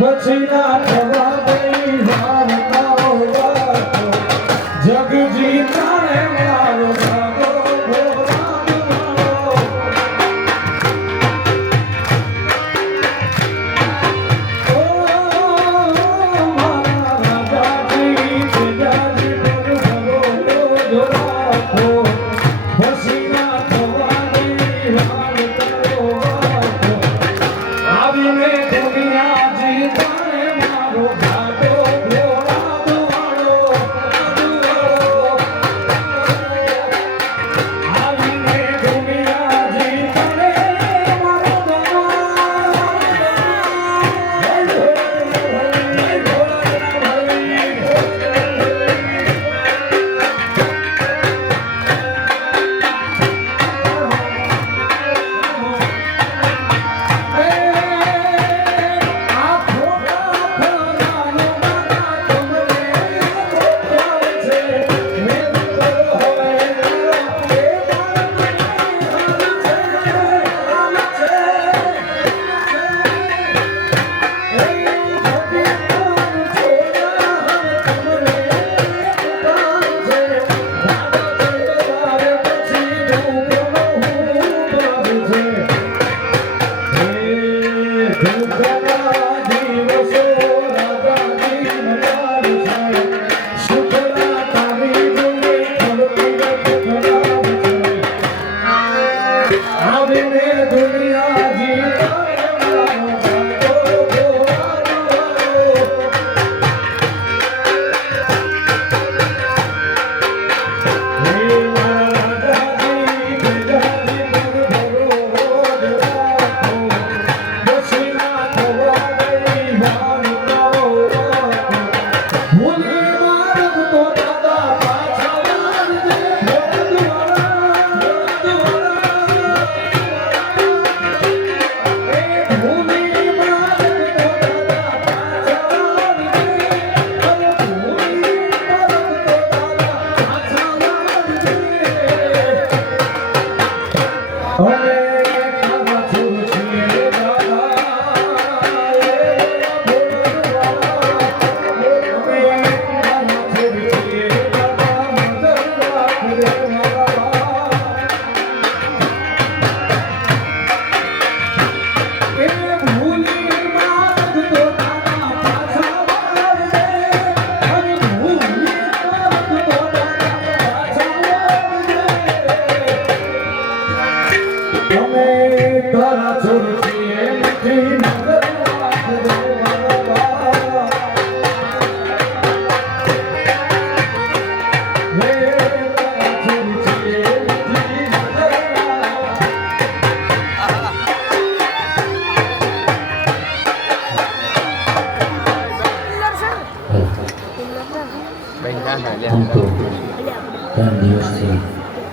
પછી ના થવા દઈ મારતા જગજી તારે મારો ભાગો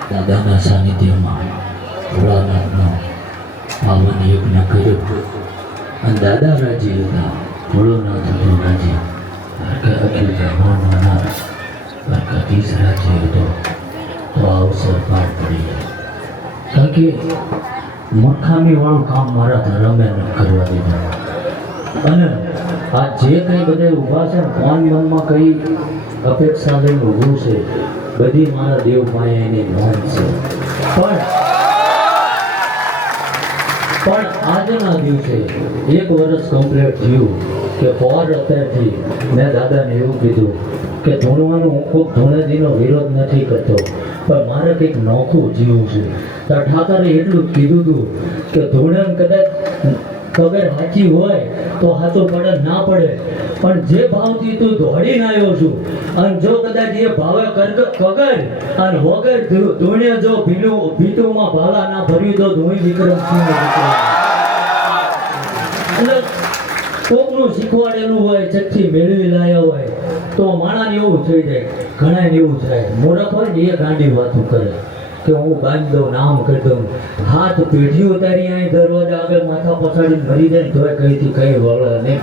દાદાના સાનિધ્યમાં ભોળાનાથનો પાવન યજ્ઞ કર્યો અને દાદા રાજી હતા, ભોળોનાથ હતો રાજી, અખિલ બ્રહ્માંડનો નાથ દ્વારકાધીશ રાજી હતો. તો આ અવસર પાર પડી ગયો, કારણ કે મખામી વાળું કામ મારા ધર્મે ન કરવા દીધું. અને આ જે કંઈ બધે ઊભા છે ને, કોણ મનમાં કઈ અપેક્ષા લઈને ઊભું છે, બધી મારા દેવ પાસે એની નોંધ છે. પણ આજના દિવસે 1 વર્ષ કમ્પ્લીટ થયું કે પોર અત્યારથી મેં દાદાને એવું કીધું કે ધૂણવાનું હું ખૂબ ધૂણેજીનો વિરોધ નથી કરતો, પણ મારે કંઈક નોખું જીવવું છે. તો ઠાકરે એટલું જ કીધું હતું કે ધૂણન કદાચ પગર સાચી હોય તો હાથો પડે ના પડે, પણ જે ભાવથી તું દોડીને આવ્યો છું અને જો કદાચ એ ભાવે કગર અને વગર ધૂણે જો ભીતુમાં ભાલા ના ભર્યું તો ધૂણી વિક્રમ સિંહ. એટલે કોકનું શીખવાડેલું હોય, ચટથી મેળવી લાયા હોય તો માણાને એવું થઈ જાય, ઘણા એવું થાય. મૂરખ હોય ને એ ગાંડી વાતો કરે કે હું બાંધી દઉં, નામ કરી દઉં, હાથ પેઢી ઉતારી અહીં દરવાજા આગળ માથા પછાડીને મરી જાય તોય કઈથી કઈ વળે નહીં.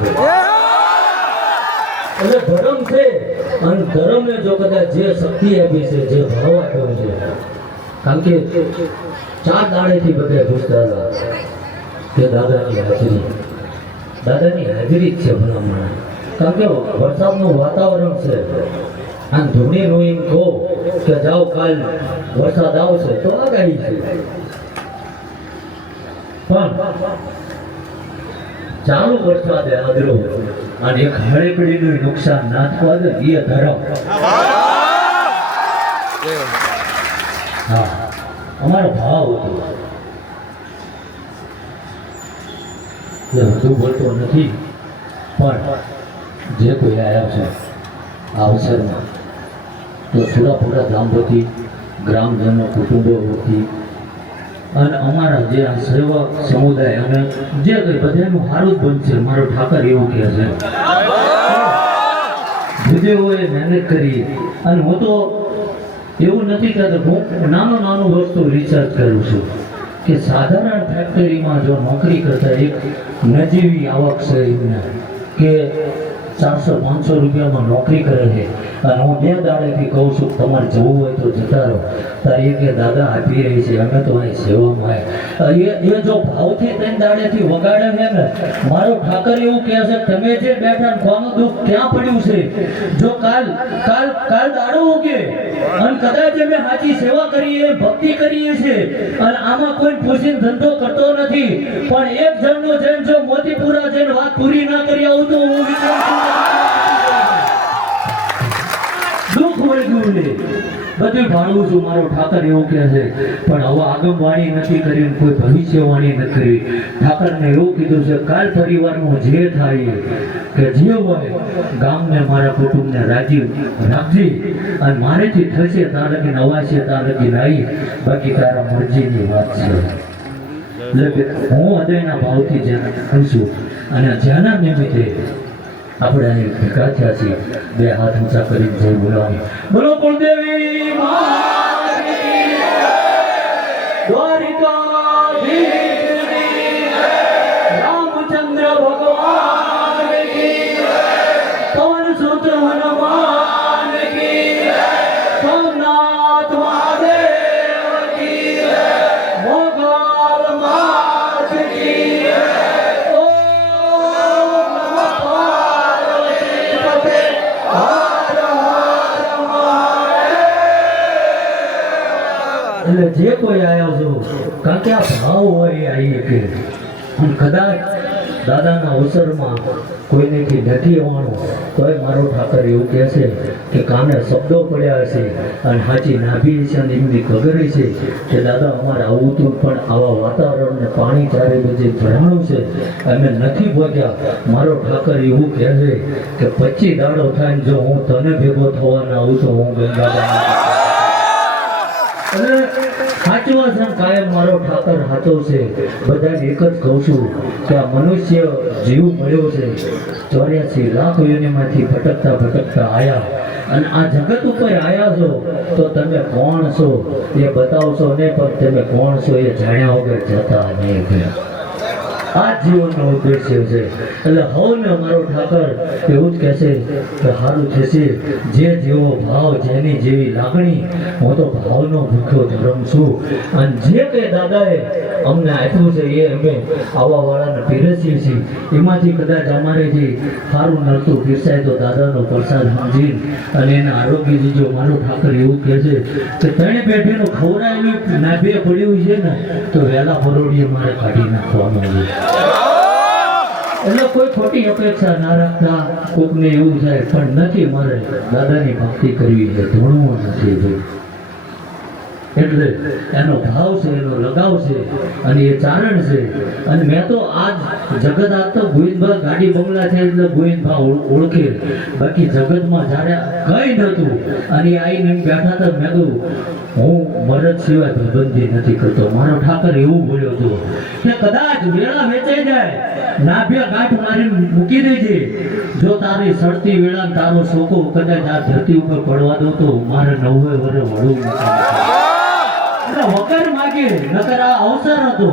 એટલે ધર્મ છે, અને ધર્મને જો કદાચ જે શક્તિ આપી છે, જે ભાવ આપ્યો છે, કારણ કે 4 દાડેથી બધે પૂછતા હતા કે દાદાની હાજરી દાદાની હાજરી જ છે ભલામણ. કારણ કે વરસાદનું વાતાવરણ છે અને ધૂણીનું એમ કહો કે જાઓ કાલ વરસાદ આવશે તો આગાહી છે, પણ ચાલુ વરસાદે આદરો અને એક હળેકડીનું નુકસાન ના થવા દે એ ધરમ. હા, અમારો ભાવ હતો એટલે વધુ બોલતો નથી, પણ જે કોઈ આવ્યા છે આ અવસરમાં તો સુરાપુરા ગામ વતી, ગ્રામજનો કુટુંબો વતી અને અમારા જે આ સેવક સમુદાય અને જે કંઈ બધાનું સારું જ બનશે. મારો ઠાકર એવું કહે છે ભુદેવોએ મહેનત કરી. અને હું તો એવું નથી કહેતો, હું નાનું વસ્તુ રિસર્ચ કરું છું કે સાધારણ ફેક્ટરીમાં જો નોકરી કરતા એક નજીવી આવક છે એમને કે 400-500 રૂપિયામાં નોકરી કરે છે, અને હું 2 દાડેથી કહું છું તમારે જવું હોય તો જતા રહો. તારી કે દાદા આપી રહી છે, અમે તો અહીં સેવામાં એ જો ભાવથી 3 દાડેથી વગાડે છે ને, મારો ઠાકર એવું કહે છે તમે જે બેઠા કોનું દુઃખ ક્યાં પડ્યું છે. જો કાલ દાડો ઉગે અને કદાચ અમે સાચી સેવા કરીએ, ભક્તિ કરીએ છીએ અને આમાં કોઈ પૂછીને ધંધો કરતો નથી, પણ એક જણનો જેમ જો મોતીપુરા જઈને વાત પૂરી ના કરી આવું તો હું દુઃખ વળગ્યું ને બધું ભાળવું છું. મારો ઠાકર એવું કહે છે, પણ હવે આગમવાણી નથી કરી, કોઈ ભવિષ્યવાણી નથી કરી. ઠાકરને એવું કીધું છે કાલ પરિવારનું જે થાય કે જે હોય ગામને મારા કુટુંબને રાજી રાખજી, અને મારેથી થશે તાર લગીને અવાશે, તાર લગીને આવી, બાકી તારા મરજીની વાત છે. એટલે હું હૃદયના ભાવથી જેને કહું છું અને જેના નિમિત્તે આપણે અહીં ભેગા થયા છીએ, 2 હાથ ઊંચા કરીને જય બોલાવી. બોલો કુળદેવી માત કી જય, દ્વારિકાધીશની જય, રામચંદ્ર ભગવાન કી જય, પવન સુત હનુમાન કી જય, સોમનાથ મહાદેવ કી જય, મોગલ માત કી જય. એટલે જે કોઈ આવ્યા છો કારણ કે આ ભાવ હોય એ આવી કે કદાચ દાદાના અવસરમાં કોઈનેથી નથી આવવાનું તોય મારો ઠાકર એવું કહે છે કે કાને શબ્દો પડ્યા હશે અને સાચી નાભી છે અને એમની ખબર છે કે દાદા અમારે આવું હતું, પણ આવા વાતાવરણને પાણી ચારે બજે ભરણું છે અમે નથી પહોંચ્યા. મારો ઠાકર એવું કહે છે કે 25 દાડો થાય જો હું તને ભેગો થવાના આવું તો હું ગંગાબા સાચવા છે. કાયમ મારો ઠાકર સાચો છે. બધાને એક જ કહું છું કે આ મનુષ્ય જીવ મળ્યો છે 84 લાખ યોનિમાંથી ભટકતા આયા, અને આ જગત ઉપર આયા છો તો તમે કોણ છો એ બતાવશો નહીં, પણ તમે કોણ છો એ જાણ્યા વગર જતા નહીં ગયા. આ જીવનનો ઉદ્દેશ્ય છે. એટલે હવને મારો ઠાકર એવું જ કહે છે કે સારું થશે જે જેવો ભાવ, જેની જેવી લાગણી. હું તો ભાવનો ભૂખ્યો ધર્મ છું, અને જે કંઈ દાદાએ અમને આપ્યું છે એ અમે આવા વાળાને પીરસીએ છીએ. એમાંથી કદાચ અમારેથી સારું નડતું પીરસાય તો દાદાનો પ્રસાદ સમજી અને એના આરોગ્ય દીજો. મારો ઠાકર એવું કહે છે કે 3 પેઢીનું ખવડાવેલું નાભે પડ્યું છે ને તો વહેલા પરોડીએ મારે કાઢી નાખવાનું છે. એટલે કોઈ ખોટી અપેક્ષા ના રાખતા. કોકને એવું થાય પણ નથી, મારે દાદાની ભક્તિ કરવી છે, ધૂણવું નથી ભાઈ. એટલે એનો ભાવ છે, એનો લગાવ છે અને એ ચારણ છે. અને મેં તો આજ જગત આજ તો ગોવિંદભા ગાડી બંગલા છે એટલે ગોવિંદભા ઓળખે, બાકી જગતમાં જ્યારે કઈ નતું અને એ આવીને બેઠા હતા. મેં કહ્યું હું મરદ સિવાય પ્રબંધી નથી કરતો. મારો ઠાકર એવું બોલ્યો હતો કે કદાચ વેળા વેચાઈ જાય, નાભ્યા ગાંઠ મારી મૂકી દેજે, જો તારી સડતી વેળા તારો શોકો કદાચ આ ધરતી ઉપર પડવા દો તો મારે 90 વર્ષ વળવું વગર માગે. નકર આ અવસર હતો,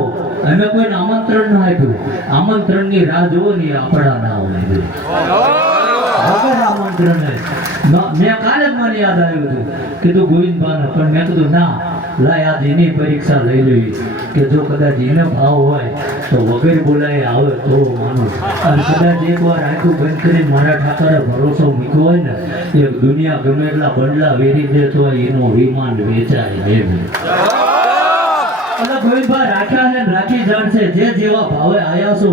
અમે કોઈને આમંત્રણ ના આપ્યું. આમંત્રણની રાહ જોવો ને આપણા ના હોય વગર આમંત્રણ. મેં કાલે જ મને યાદ આવ્યું હતું કીધું ગોવિંદભાને, પણ મેં કીધું ના લાય આજ એની પરીક્ષા લઈ લેવી કે જો કદાચ એને ભાવ હોય તો વગર બોલાય આવે તો માનું. અને કદાચ એકવાર આંખું બંધ કરીને મારા ઠાકરે ભરોસો મૂક્યો હોય ને, એક દુનિયા ગમે એટલા બંડલા વેરી દે તો એનો રિમાન્ડ વેચાય નહીં. અને ગોવિંદભાઈ રાખ્યા છે ને રાખી જાણશે. જે જેવા ભાવે આયા છો,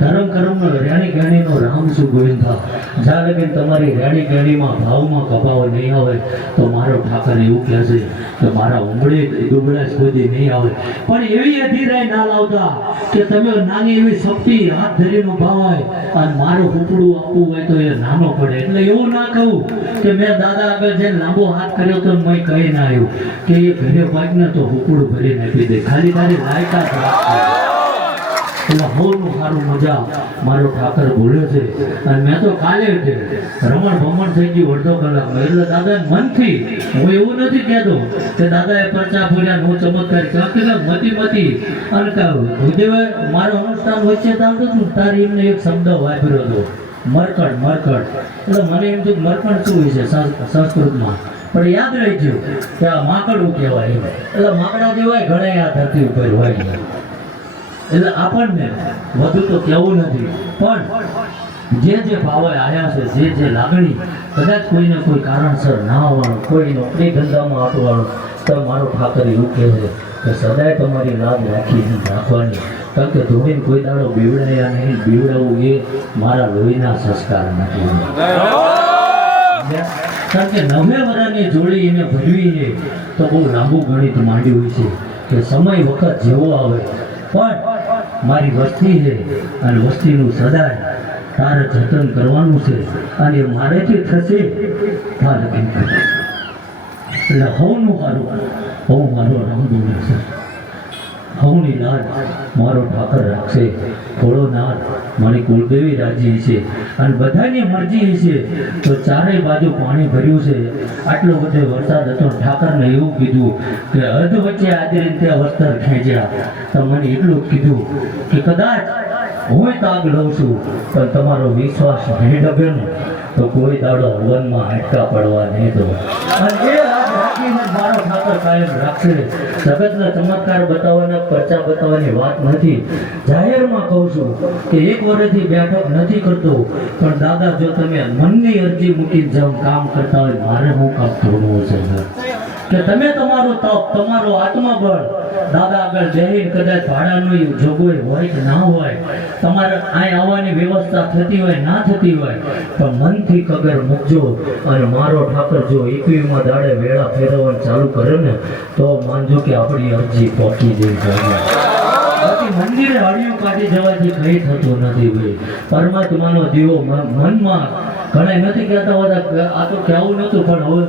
ધર્મ કર્મનો રેણી ગણીનો રામ છું ગોવિંદભાઈ. જ્યાં લગીને તમારી રેણી ગણીમાં ભાવમાં કપાવો નહીં આવે તો મારો ઠાકર એવું કહે છે કે મારા ઉમળે દુબળા સુધી નહીં આવે. પણ એવી અધીરાય ના લાવતા કે તમે નાની એવી શક્તિ હાથ ધરીનો ભાવાય અને મારું ઉપડું આપવું હોય તો એ નાનો પડે. એટલે એવું ના કહું કે મેં દાદા આગળ જઈને લાંબો હાથ કર્યો તો મેં કહી ના આવ્યું કે એ ઘરે ભાગ ને તો ઉપડું ભરીને આપી દે. ખાલી તારી લાયકાત રાખે. એટલે હોનું સારું મજા મારો ઠાકર બોલ્યો છે. અને મેં તો કાલે છે રમણ ભમણ થઈ ગયું અડધો કલાકમાં. એટલે દાદા મનથી હું એવું નથી કહેતો કે દાદાએ પરચા ફર્યા નો ચમત્કાર મતી અને ભૂદેવે મારો અનુષ્ઠાન વચ્ચે ચાલતું હતું તારી એમને એક શબ્દ વાપર્યો હતો મરકડ મરકડ. એટલે મને એમ થયું મરકડ શું હોય છે સંસ્કૃતમાં, પણ યાદ રહી ગયું કે આ માકડું કહેવાય. એટલે માકડા જેવાય ઘણા આ ધરતી ઉપર હોય. એટલે આપણને વધુ તો કહેવું નથી, પણ જે ભાવે આયા છે, જે લાગણી કદાચ કોઈને કોઈ કારણસર ના આવવાનું, કોઈ નોકરી ધંધામાં આપવાનું, તો મારો ઠાકર એવું કહે છે કે સદાય તમારી લાજ રાખીને રાખવાની. કારણ કે ધોઈને કોઈ દાડો બીવડાયા નહીં. બીવડાવવું એ મારા લોહીના સંસ્કાર નથી. કારણ કે 90 વર્ષની જોડી એને ભરવી છે તો બહુ લાંબુ ગણિત માંડ્યું હોય છે કે સમય વખત જેવો આવે. પણ મારી વસ્તી છે અને વસ્તીનું સદાય તારે જતન કરવાનું છે અને મારેથી થશે તારે કેમ કરશે. એટલે હવનું મારું હવ મારો રામદૂત છે. હવની લાજ મારો ઠાકર રાખશે. ભોળોનાથ મારી કુલદેવી રાજી છે અને બધાની મરજી છે. તો ચારેય બાજુ પાણી ભર્યું છે. આટલો બધો વરસાદ હતો. ઠાકરને એવું કીધું કે અધ વચ્ચે આજે રીતે વસ્ત્ર ખેંચ્યા તો મને એટલું જ કીધું કે કદાચ હું તાગ લઉં છું પણ તમારો વિશ્વાસ નહીં ડગે ને તો કોઈ દાડો હવનમાં હાટકા પડવા નહીં દો. અને એ લાજ રાખીને મારો ઠાકર કાયમ રાખશે. જગતના ચમત્કાર બતાવવાના પરચા બતાવવાની વાત નથી. જાહેરમાં કહું છું કે એક વર્ષથી બેઠક નથી કરતો, પણ દાદા જો તમે મનની અરજી મૂકીને જેમ કામ કરતા હોય મારે હું કામ કરવું છે કે તમે તમારો તપ તમારો આત્મબળ દાદા આગળ જઈને કદાચ ભાડાનું જોગવાઈ હોય કે ના હોય, તમારે અહીં આવવાની વ્યવસ્થા થતી હોય ના થતી હોય, પણ મનથી કગર મૂકજો. અને મારો ઠાકર જો 21માં દાડે વેળા ફેરવવાનું ચાલુ કરે ને તો માનજો કે આપણી અરજી પહોંચી જઈ જાય. બાકી મંદિરે હળિયું કાઢી જવાથી કંઈ થતું નથી ભાઈ. પરમાત્માનો દીવો મનમાં ઘણા નથી કહેતા હોતા આ તો કહેવું નહોતું, પણ હવે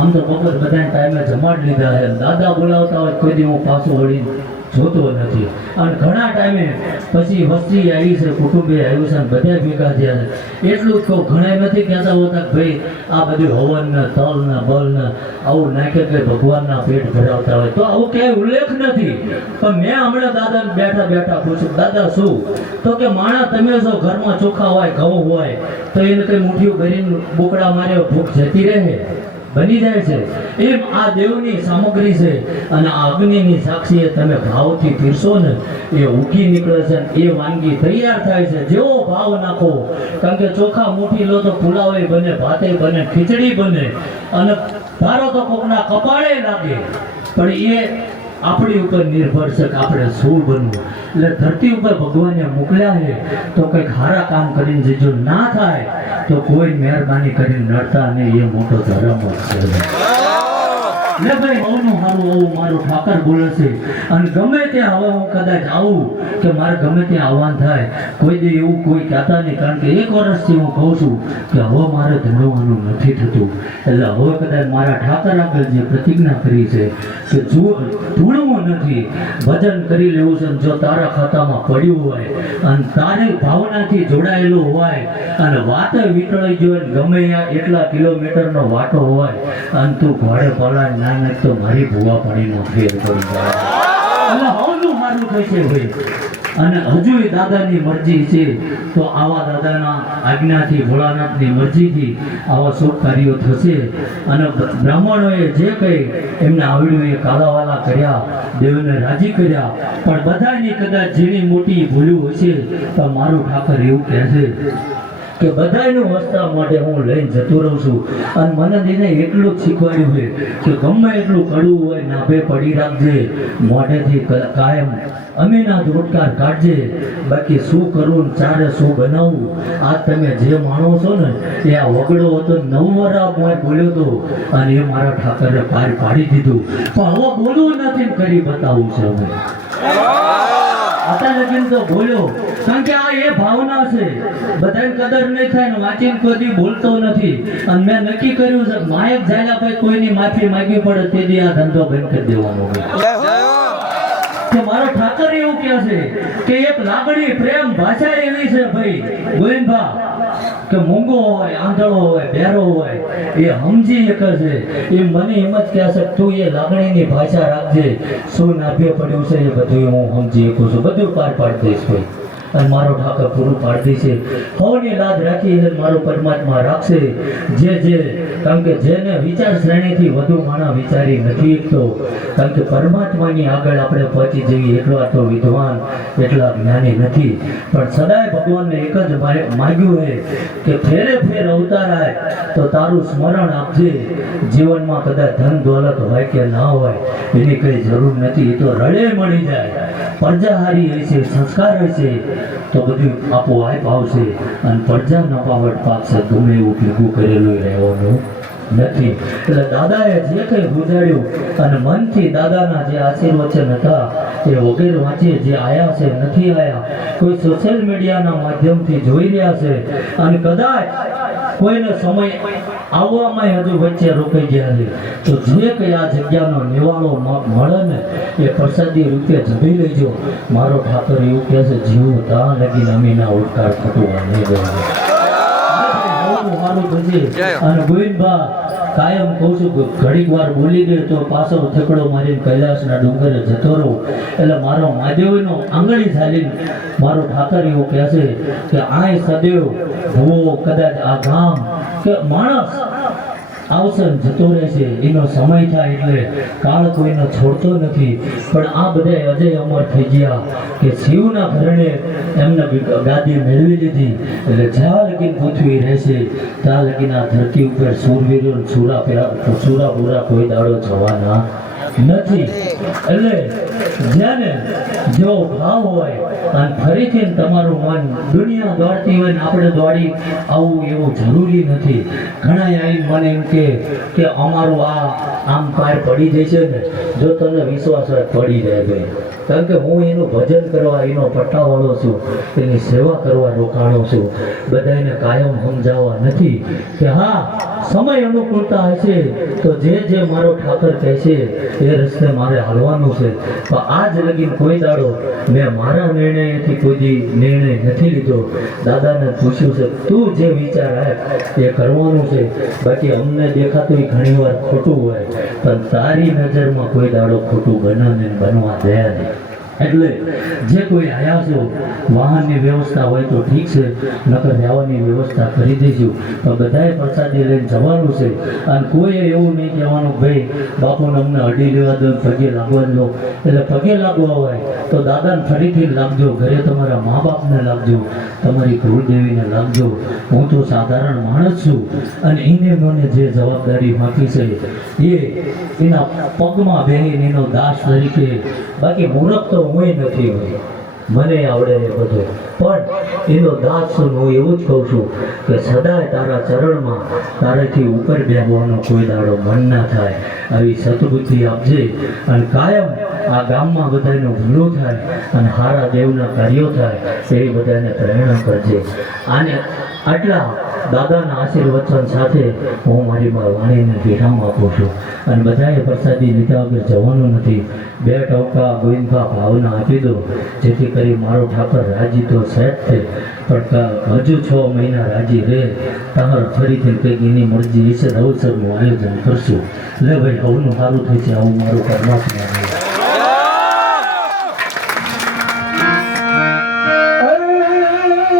આમ તો બપોર બધાને ટાઈમે જમાડી લીધા છે. દાદા બોલાવતા હોય કોઈ દી હું પાછું વળી જોતો નથી. અને ઘણા ટાઈમે પછી વસ્તી આવી છે, કુટુંબે આવ્યું છે, બધા ભેગા થયા છે. એટલું જ કહું, ઘણા નથી કહેતા હોતા કે ભાઈ આ બધું હવન ને તલ ને બલ ને આવું નાખે કે ભગવાનના પેટ ભરાવતા હોય તો આવું ક્યાંય ઉલ્લેખ નથી. પણ મેં હમણાં દાદાને બેઠા બેઠા પૂછ્યું દાદા શું, તો કે માણા તમે જો ઘરમાં ચોખા હોય ઘઉં હોય તો એને કઈ મુઠ્ઠીઓ ભરીને બોકડા મારે ભૂખ જતી રહે બની જાય છે. એમ આ દેવની સામગ્રી છે અને આ અગ્નિની સાક્ષીએ તમે ભાવથી પીરશો ને એ ઉગી નીકળે છે. એ વાનગી તૈયાર થાય છે. જેવો ભાવ નાખો, કારણ કે ચોખા મુઠ્ઠી લો તો પુલાવે બને, ભાતે બને, ખીચડી બને અને ધારો તો કોકના કપાળે લાગે. પણ એ આપણી ઉપર નિર્ભર છે કે આપણે શું બનવું. એટલે ધરતી ઉપર ભગવાને મોકલ્યા છે તો કંઈક સારા કામ કરીને જો ના થાય તો કોઈ મહેરબાની કરીને નડતા નહીં. એ મોટો ધર્મ છે. એટલે ભાઈ હવનું સારું આવું મારું ઠાકર બોલે છે. અને ગમે ત્યાં હવે હું કદાચ આવું કે મારે ગમે ત્યાં આવવાનું થાય કોઈ દે એવું કોઈ કહેતા નહીં. કારણ કે 1 વર્ષથી હું કહું છું કે હવે મારે ધૂળવાનું નથી થતું. એટલે હવે કદાચ મારા ઠાકર આગળ જે પ્રતિજ્ઞા કરી છે કે જો ધૂળવું નથી, ભજન કરી લેવું છે. જો તારા ખાતામાં પડ્યું હોય અને તારી ભાવનાથી જોડાયેલું હોય અને વાત વીટળાઈ જોઈએ ગમે એટલા કિલોમીટરનો વાટો હોય અને તું ઘોડે પલાય ના તો મારી ભૂવા પાણીનો ફેર પડી જાય. એટલે હવનું સારું થશે ભાઈ. અને હજુય દાદાની મરજી છે તો આવા દાદાના આજ્ઞાથી ભોળાનાથની મરજીથી આવા શુભ કાર્યો થશે. અને બ્રાહ્મણોએ જે કંઈ એમને આવડ્યું એ કાલાવાલા કર્યા, દેવને રાજી કર્યા, પણ બધાની કદાચ ઝીણી મોટી ભૂલ્યું હશે તો મારું ઠાકર એવું કહે છે કે બધાયનું વસ્તા માટે હું લઈને જતો રહું છું. અને મને એને એટલું જ શીખવાડ્યું છે કે ગમે એટલું કડવું હોય નાભે પડી રાખજે, મોઢેથી કાયમ અમીના ધોટકાર કાઢજે. બાકી શું કરવું ને ચારે શું બનાવવું, આ તમે જે માણો છો ને એ આ વગડો હતો 9 વરા બોલ્યો હતો અને એ મારા ઠાકરે પાર પાડી દીધું. પણ હવે બોલવું નથી ને કરી બતાવવું છે અમે. આતા લગીન તો બોલ્યો, કારણ કે આ એ ભાવના છે, બધાને કદર નહીં થાય ને વાંચીને કોઈ બોલતો નથી. અને મેં નક્કી કર્યું છે માયક જાય ભાઈ કોઈની માફી માંગવી પડે તે દી આ ધંધો બંધ કરી દેવાનો કે મારો ઠાકર એવું કહે છે કે એક લાગણી પ્રેમ ભાષા એવી છે ભાઈ ગોવિંદભા કે મૂંગો હોય, આંધળો હોય, બેરો હોય એ સમજી શકે છે. એ મને એમ જ કહે છે તું એ લાગણીની ભાષા રાખજે, શું નાભે પડ્યું છે એ બધું હું સમજી શકું છું, બધું પાર પાડી દઈશ ભાઈ. અને મારો ઠાકર પૂરું પાડી છે. સૌની લાજ રાખી છે મારો પરમાત્મા રાખશે. કારણ કે જેને વિચાર શ્રેણીથી વધુ માણસ વિચારી નથી શકતો, કારણ કે પરમાત્માની આગળ આપણે પહોંચી જઈએ એટલા તો વિદ્વાન એટલા જ્ઞાની નથી. પણ સદાય ભગવાનને એક જ માગ્યું છે કે ફેરે ફેર અવતારાય તો તારું સ્મરણ આપજે. જીવનમાં કદાચ ધન દોલત હોય કે ના હોય એની કઈ જરૂર નથી, એ તો રળે મળી જાય. પ્રજાહારી હશે, સંસ્કાર હશે તો બધું આપોઆપ આવશે. અને પ્રજા નપાવટ પાકશે, ગમે એવું ભેગું કરેલું રહેવાનું નથી. એટલે દાદાએ જે કંઈ ગુજાર્યું અને મનથી દાદાના જે આશીર્વચન હતા એ વગેરે વાંચીએ જે આયા છે નથી આયા, કોઈ સોશિયલ મીડિયાના માધ્યમથી જોઈ રહ્યા છે અને કદાચ કોઈને સમય આવવામાં હજુ વચ્ચે રોકાઈ ગયા છે તો જે કંઈ આ જગ્યાનો નિવાળો મળે ને એ પ્રસાદી રૂપે જમી લેજો. મારો ઠાકર એવું કહે છે જીવ ત્યાં લગીને અમીના ઉડકાર થતું નહીં ગયો. અને ગોવિંદભા કાયમ કહું છું ઘડીક વાર બોલી દે તો પાછો થકડો મારીને કૈલાસના ડુંગરે જતો રહું. એટલે મારો મહાદેવનો આંગળી ચાલીને મારો ઠાકર એવું કહે છે કે આય સદૈવ ભૂવો કદાચ આ ગામ કે માણસ આવશે જતો રહેશે, એનો સમય થાય એટલે કાળ કોઈને છોડતો નથી. પણ આ બધા અજય અમર થઈ ગયા કે શિવના ઘરણે એમને ગાદી મેળવી લીધી. એટલે જ્યાં લગીન પૃથ્વી રહેશે ત્યાં લગીન આ ધરતી ઉપર સુરવીરો સુરા પૂરા કોઈ દાડો જવાના નથી. એટલે જેને જેવો ભાવ હોય અને ફરીથી તમારું મન દુનિયા દોડતી હોય ને આપણે દોડી આવું એવું જરૂરી નથી. ઘણા આવીને મને એમ કે અમારું આમ પાર પડી જશે ને, જો તને વિશ્વાસ હોય પડી જાય ભાઈ. કારણ કે હું એનું ભજન કરવા એનો પટ્ટાવાળો છું, એની સેવા કરવા રોકાણો છું. બધાને કાયમ સમજાવવા નથી કે હા સમય અનુકૂળતા હશે તો જે મારો ઠાકર કહેશે એ રસ્તે મારે હાલવાનું છે. પણ આજ લગીન કોઈ દાડો મેં મારા નિર્ણયથી કોઈ નિર્ણય નથી લીધો. દાદાને પૂછ્યું છે તું જે વિચાર આપ એ કરવાનું છે. બાકી અમને દેખાતું ઘણી વાર ખોટું હોય પણ તારી નજરમાં કોઈ દાડો ખોટું બનાવીને બનવા દે નહીં. એટલે જે કોઈ આયા છો વાહનની વ્યવસ્થા હોય તો ઠીક છે, નકર રહેવાની વ્યવસ્થા કરી દઈશું. તો બધાએ પ્રસાદી લઈને જવાનું છે. અને કોઈએ એવું નહીં કહેવાનું ભાઈ બાપુને અમને અડી લેવા દો, પગે લાગવા દો. એટલે પગે લાગવા હોય તો દાદાને ફરીથી લાગજો, ઘરે તમારા મા બાપને લાગજો, તમારી કુળદેવીને લાગજો. હું તો સાધારણ માણસ છું અને એને મને જે જવાબદારી આપી છે એ એના પગમાં બેહીને એનો દાસ તરીકે, બાકી મૂર્ખ તો હું નથી હોય, મને આવડે એ બધું, પણ એનો દાસ છું. હું એવું જ કહું છું કે સદાય તારા ચરણમાં તારાથી ઉપર બેસવાનો કોઈ દાડો મન ના થાય આવી સદબુદ્ધિ આપજે. અને કાયમ આ ગામમાં બધાનું ભલું થાય અને હારા દેવના કાર્યો થાય એવી બધાને પ્રેરણા કરજે. આને આટલા દાદાના આશીર્વચન સાથે હું મારી વાણીને વિરામ આપું છું. અને બધાએ પ્રસાદી લીધા વગર જવાનું નથી. 2 ટોકા ગોવિંદભા ભાવના આપી દો જેથી કરી મારો ઠાકર રાજી તો સેટ છે, પણ હજુ 6 મહિના રાજી રહે તમારે ફરીથી કંઈક એની મરજી હશે અવસરનું આયોજન કરશું. લે ભાઈ હવનું સારું થશે, આવું મારું પરમાત્મા